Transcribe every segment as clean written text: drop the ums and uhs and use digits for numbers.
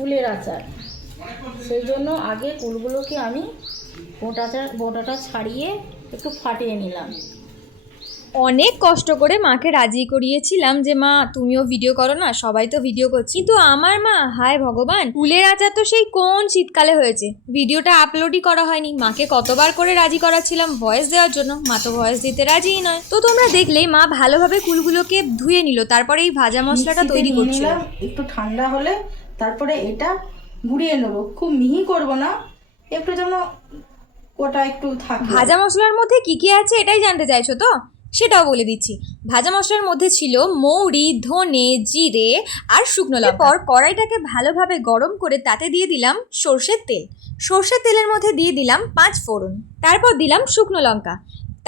কুলের আচার। সেই জন্য আগে কুলগুলোকে আমি বোঁটাটা ছাড়িয়ে একটু ফাটিয়ে নিলাম। অনেক কষ্ট করে মাকে রাজি করিয়েছিলাম যে মা তুমিও ভিডিও করো না, সবাই তো ভিডিও করছি, কিন্তু আমার মা, হায় ভগবান, কুলের আচার তো সেই কোন শীতকালে হয়েছে, ভিডিওটা আপলোডই করা হয়নি। মাকে কতবার করে রাজি করাচ্ছিলাম ভয়েস দেওয়ার জন্য, মা তো ভয়েস দিতে রাজিই নয়। তো তোমরা দেখলেই মা ভালোভাবে কুলগুলোকে ধুয়ে নিল, তারপরে এই ভাজা মশলাটা তৈরি করছিলাম। একটু ঠান্ডা হলে তারপরে এটা গুঁড়িয়ে নেবো, খুব মিহি করব না, একটু যেন ওটা একটু থাকে। ভাজা মশলার মধ্যে কি কি আছে এটাই জানতে চাইছো তো? সেটাও বলে দিচ্ছি। ভাজা মশলার মধ্যে ছিল মৌরি, ধনে, জিরে আর শুকনো লঙ্কা। পর কড়াইটাকে ভালোভাবে গরম করে তাতে দিয়ে দিলাম সর্ষের তেল। সর্ষের তেলের মধ্যে দিয়ে দিলাম 5 ফোড়ন, তারপর দিলাম শুকনো লঙ্কা,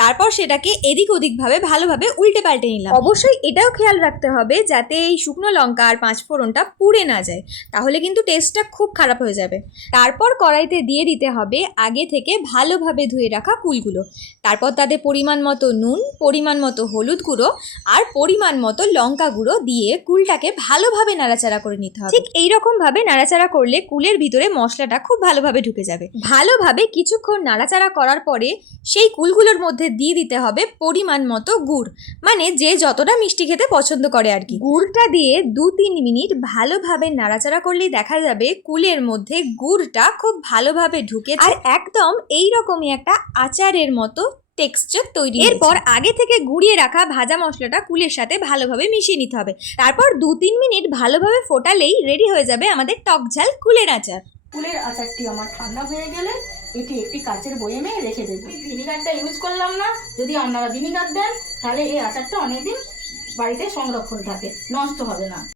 তারপর সেটাকে এদিক ওদিকভাবে ভালোভাবে উল্টে পাল্টে নিলাম। অবশ্যই এটাও খেয়াল রাখতে হবে যাতে এই শুকনো লঙ্কা আর 5 ফোড়নটা পুড়ে না যায়, তাহলে কিন্তু টেস্টটা খুব খারাপ হয়ে যাবে। তারপর কড়াইতে দিয়ে দিতে হবে আগে থেকে ভালোভাবে ধুয়ে রাখা কুলগুলো, তারপর তাতে পরিমাণ মতো নুন, পরিমাণ মতো হলুদ গুঁড়ো আর পরিমাণ মতো লঙ্কা গুঁড়ো দিয়ে কুলটাকে ভালোভাবে নাড়াচাড়া করে নিতে হবে। ঠিক এইরকমভাবে নাড়াচাড়া করলে কুলের ভিতরে মশলাটা খুব ভালোভাবে ঢুকে যাবে। ভালোভাবে কিছুক্ষণ নাড়াচাড়া করার পরে সেই কুলগুলোর মধ্যে দিয়ে দিতে হবে পরিমাণ মতো গুড়, মানে যে যতটা মিষ্টি খেতে পছন্দ করে আর কি। গুড়টা দিয়ে 2-3 মিনিট ভালোভাবে নাড়াচাড়া করলেই দেখা যাবে কুলের মধ্যে গুড়টা খুব ভালোভাবে ঢুকেছে আর একদম এইরকমই একটা আচারের মতো টেক্সচার তৈরি। এরপর আগে থেকে গুঁড়িয়ে রাখা ভাজা মশলাটা কুলের সাথে ভালোভাবে মিশিয়ে নিতে হবে। তারপর 2-3 মিনিট ভালোভাবে ফোটালেই রেডি হয়ে যাবে আমাদের টক ঝাল কুলের আচার। কুলের আচারটি আমার ঠান্ডা হয়ে গেলে এটি একটি কাচের বয়ামে রেখে দেবো। ভিনিগারটা ইউজ করলাম না, যদি আপনারা ভিনিগার দেন তাহলে এই আচারটা অনেকদিন বাড়িতে সংরক্ষণ থাকে, নষ্ট হবে না।